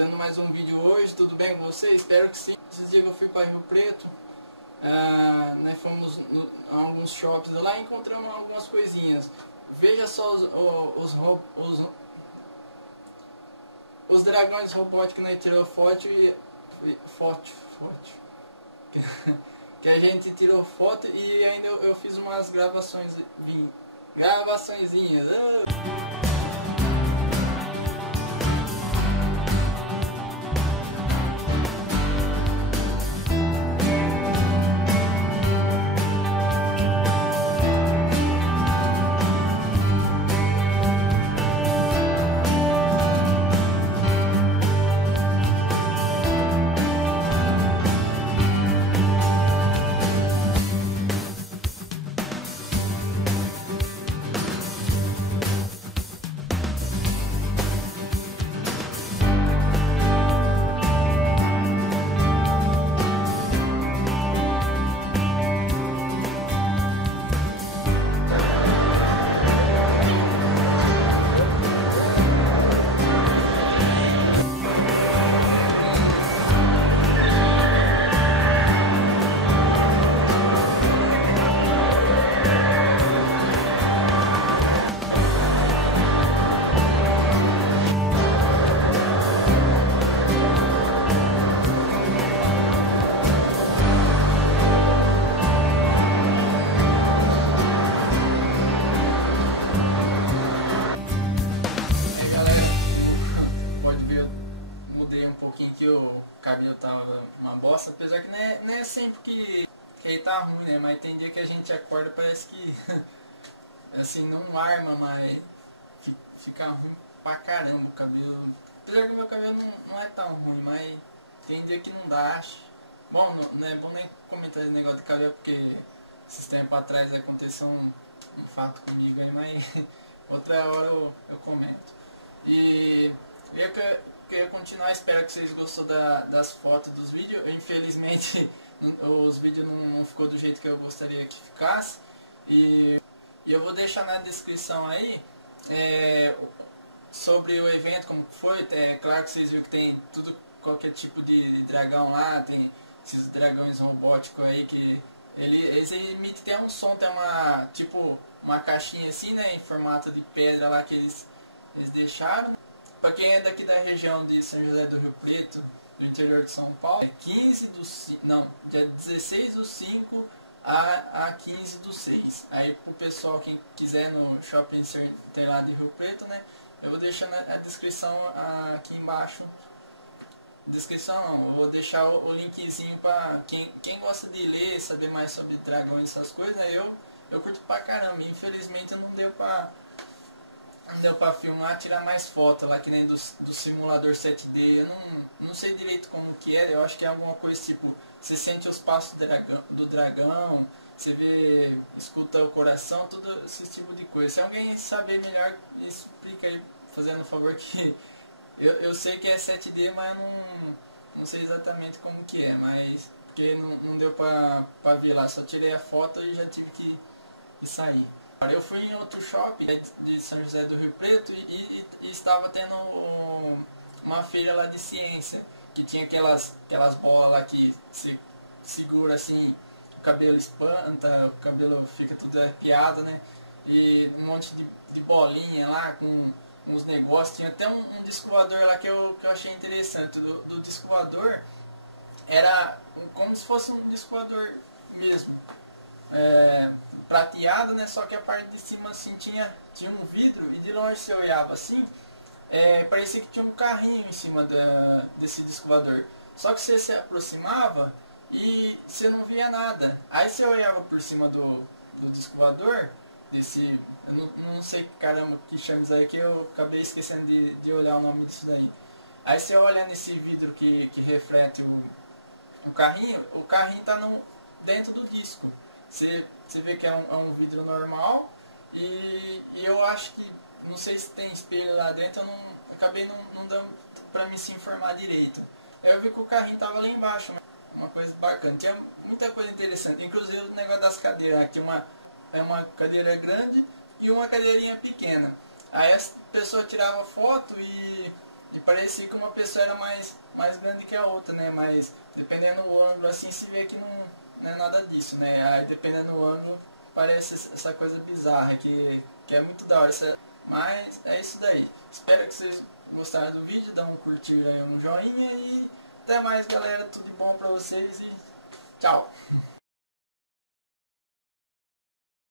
Fazendo mais um vídeo hoje, tudo bem com você? Espero que sim. Esses dias que eu fui para Rio Preto, nós fomos a alguns shops lá e encontramos algumas coisinhas. Veja só os dragões robóticos que nós tirou foto que a gente tirou foto e ainda eu fiz umas gravaçõezinhas. Que o cabelo tava uma bosta, apesar que não é sempre que ele tá ruim, né? Mas tem dia que a gente acorda, parece que assim, não arma, mas fica ruim pra caramba o cabelo. Apesar que o meu cabelo não é tão ruim, mas tem dia que não dá. Bom, não é bom nem comentar esse negócio de cabelo, porque esses tempos atrás aconteceu um fato comigo aí, mas outra hora eu comento. E eu queria continuar, espero que vocês gostou das fotos dos vídeos. Infelizmente os vídeos não ficou do jeito que eu gostaria que ficasse. E eu vou deixar na descrição aí sobre o evento, como foi. É claro que vocês viram que tem tudo, qualquer tipo de dragão lá, tem esses dragões robóticos aí que eles emitem até um som, tem uma caixinha assim, né, em formato de pedra lá que eles deixaram. Para quem é daqui da região de São José do Rio Preto, do interior de São Paulo, dia 16 do 5 a 15 do 6. Aí pro pessoal, quem quiser no Shopping Center lá de Rio Preto, né? Eu vou deixar na descrição aqui embaixo. Eu vou deixar o linkzinho para quem gosta de ler, saber mais sobre dragões e essas coisas, né? Eu curto pra caramba. Infelizmente não deu pra filmar, tirar mais fotos lá, que nem do simulador 7D. Eu não sei direito como que é, eu acho que é alguma coisa tipo, você sente os passos do dragão, você vê, escuta o coração, tudo esse tipo de coisa. Se alguém saber melhor, explica aí, fazendo um favor, que eu sei que é 7D, mas não sei exatamente como que é, mas porque não deu pra ver lá, só tirei a foto e já tive que sair. Eu fui em outro shopping de São José do Rio Preto e estava tendo uma feira lá de ciência, que tinha aquelas bolas lá que se segura assim, o cabelo espanta, o cabelo fica tudo arrepiado, né? E um monte de bolinha lá com uns negócios. Tinha até um disco voador lá que eu achei interessante. Do disco voador era como se fosse um disco voador mesmo. Prateado, né? Só que a parte de cima assim tinha um vidro, e de longe você olhava assim, parecia que tinha um carrinho em cima desse disco voador. Só que você se aproximava e você não via nada. Aí você olhava por cima do disco voador, eu não sei caramba que chama isso aí, que eu acabei esquecendo de olhar o nome disso daí. Aí você olha nesse vidro que reflete o carrinho tá dentro do disco. Você vê que é um vidro normal e eu acho que, não sei se tem espelho lá dentro, acabei não dando pra me se informar direito. Aí eu vi que o carrinho tava lá embaixo, uma coisa bacana, tinha muita coisa interessante, inclusive o negócio das cadeiras, aqui uma cadeira grande e uma cadeirinha pequena. Aí as pessoas tiravam foto e E parecia que uma pessoa era mais grande que a outra, né? Mas dependendo do ângulo, assim, se vê que não é nada disso, né? Aí dependendo do ângulo, parece essa coisa bizarra, que é muito da hora. Mas é isso daí. Espero que vocês gostaram do vídeo, dá um curtir aí, um joinha e até mais, galera. Tudo de bom pra vocês e tchau!